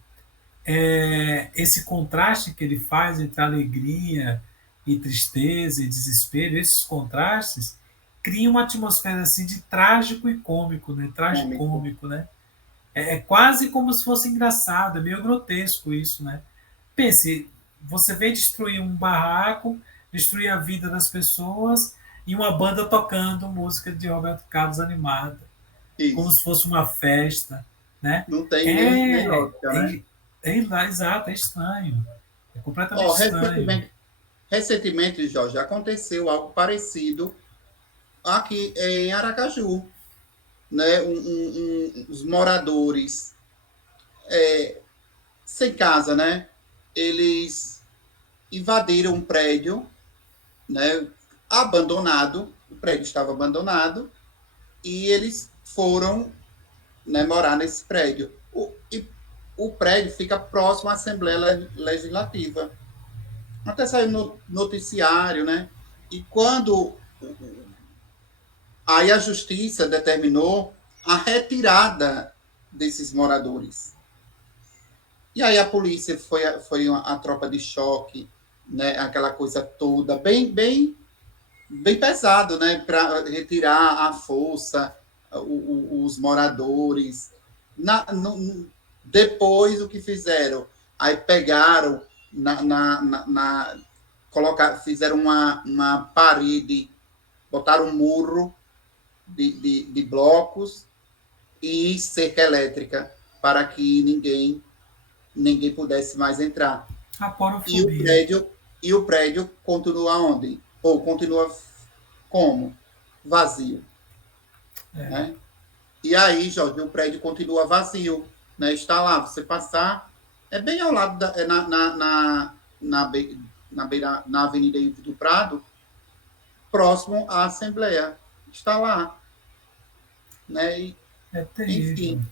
esse contraste que ele faz entre alegria e tristeza e desespero, esses contrastes criam uma atmosfera assim de trágico e cômico, né? Cômico. Tragicômico, né? É quase como se fosse engraçado, é meio grotesco isso, né? Pense, você vem destruir um barraco, destruir a vida das pessoas e uma banda tocando música de Roberto Carlos animada, como Isso. se fosse uma festa, né? Não tem nem É, lógica, né? é, exato, é estranho, é completamente Ó, estranho. recentemente, Jorge, aconteceu algo parecido aqui em Aracaju, né? Os moradores sem casa, né? Eles invadiram um prédio, né? Abandonado, o prédio estava abandonado e eles foram, né, morar nesse prédio. O prédio fica próximo à Assembleia Legislativa. Até saiu no noticiário, né? E quando aí a justiça determinou a retirada desses moradores. E aí a polícia foi a tropa de choque, né? Aquela coisa toda, bem pesado, né? Para retirar à força os moradores. Depois o que fizeram? Aí pegaram fizeram uma parede, botaram um muro de blocos e cerca elétrica para que ninguém pudesse mais entrar. A E o porofobia. prédio, e o prédio continua onde? Ou continua como? Vazio. Né? E aí, Jorge, o prédio continua vazio. Né? Está lá, você passar, é bem ao lado, na Avenida Ivo do Prado, próximo à Assembleia. Está lá. Né? É terrível. Enfim,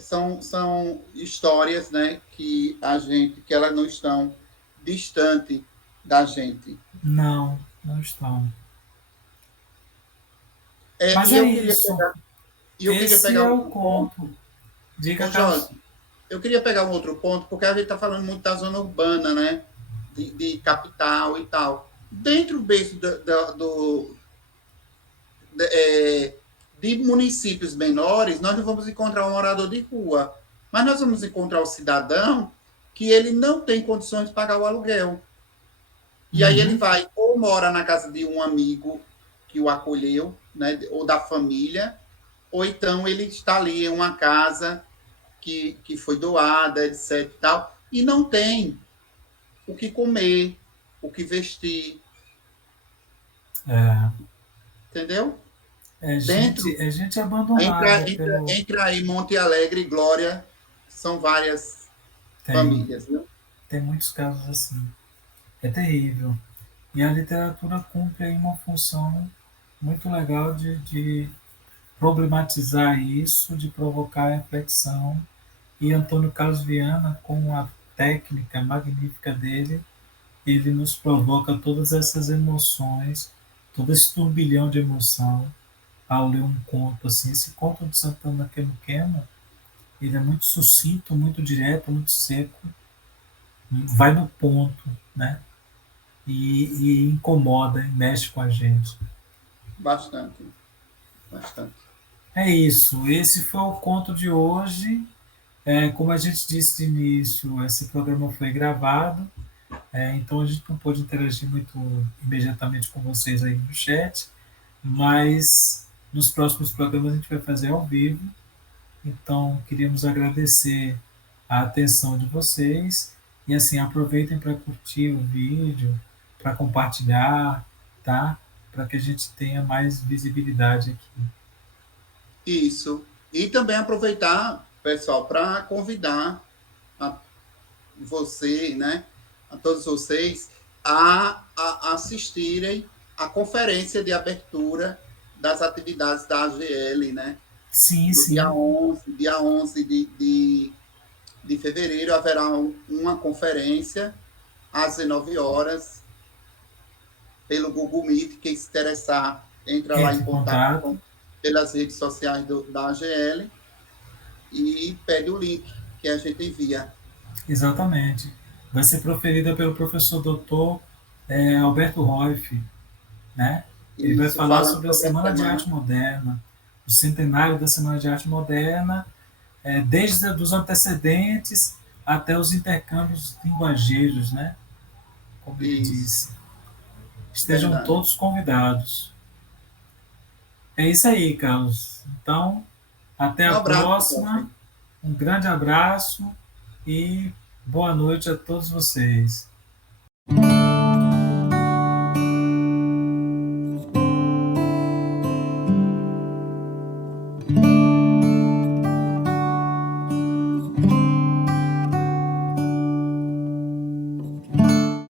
são histórias, né, que elas não estão distante da gente. Não, não estão. Mas E é eu queria isso. pegar, Esse é um o outro ponto. conto. Diga, Ô, Jorge, Carlos. eu queria pegar um outro ponto, porque a gente está falando muito da zona urbana, né? De capital e tal. Dentro mesmo de municípios menores, nós não vamos encontrar um morador de rua, mas nós vamos encontrar o cidadão que ele não tem condições de pagar o aluguel. E aí ele Uhum. vai ou mora na casa de um amigo que o acolheu, né, ou da família, ou então ele está ali em uma casa que foi doada, etc. E tal, e não tem o que comer, o que vestir, É, entendeu? é Dentro, gente abandonada pelo. entre aí Monte Alegre e Glória, são várias Tem, famílias, né? tem muitos casos assim. É terrível. E a literatura cumpre aí uma função muito legal de problematizar isso, de provocar reflexão. E Antônio Carlos Viana, com a técnica magnífica dele, ele nos provoca todas essas emoções, todo esse turbilhão de emoção ao ler um conto assim. Esse conto de Santana Quemo-Quemo, ele é muito sucinto, muito direto, muito seco, vai no ponto, né? E incomoda, e mexe com a gente. Bastante, bastante. É isso, esse foi o conto de hoje. Como a gente disse de início, esse programa foi gravado, então a gente não pôde interagir muito imediatamente com vocês aí no chat, mas nos próximos programas a gente vai fazer ao vivo. Então queríamos agradecer a atenção de vocês e assim aproveitem para curtir o vídeo, para compartilhar, tá? Para que a gente tenha mais visibilidade aqui. Isso. E também aproveitar, pessoal, para convidar a você, né, a todos vocês, a assistirem a conferência de abertura das atividades da AGL, né? Sim, No dia sim. 11, dia 11 de fevereiro, haverá uma conferência às 19 horas, pelo Google Meet. Quem se interessar, entra lá Entre em em contato contato. pelas redes sociais da AGL e pede o link que a gente envia. Exatamente. Vai ser proferida pelo professor doutor Alberto Roif, né? Ele vai Isso, falar falando sobre a sobre a Semana de semana. Arte Moderna, o centenário da Semana de Arte Moderna, desde os antecedentes até os intercâmbios linguageiros, né? Como ele Isso, disse. Estejam verdade. todos convidados. É isso aí, Carlos. Então, até Um a abraço, próxima. Jofre. Um grande abraço e boa noite a todos vocês.